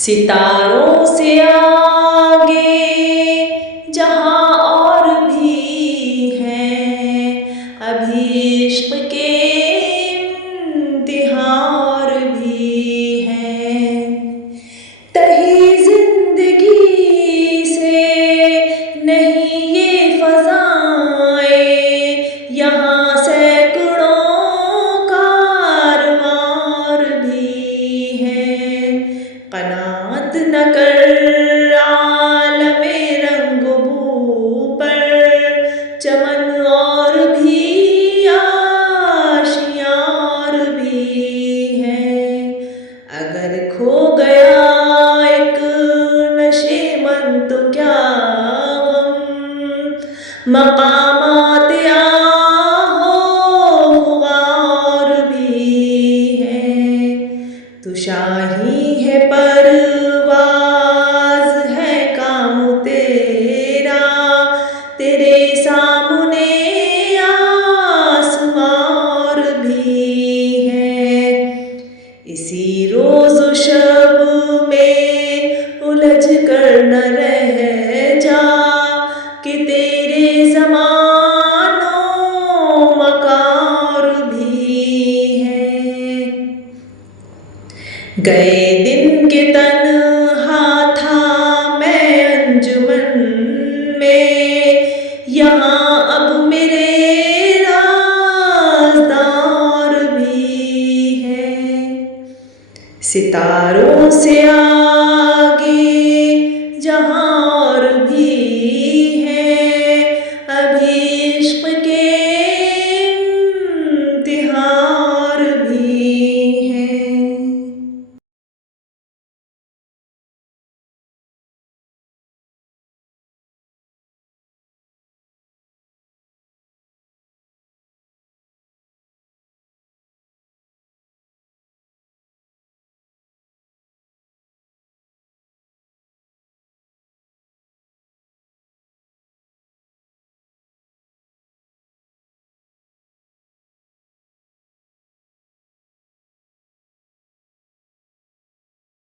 सितारों से आगे जहां और भी हैं, अभी इश्क के इम्तिहान भी हैं। तही जिंदगी से नहीं ये फज़ाएं, यहाँ सैकड़ों कारवार भी हैं। क़नाअत न कर आलमे रंग बू पर, चमन और भी आशियार भी हैं। अगर खो गया एक नशे मन तो क्या गम, मक़ाम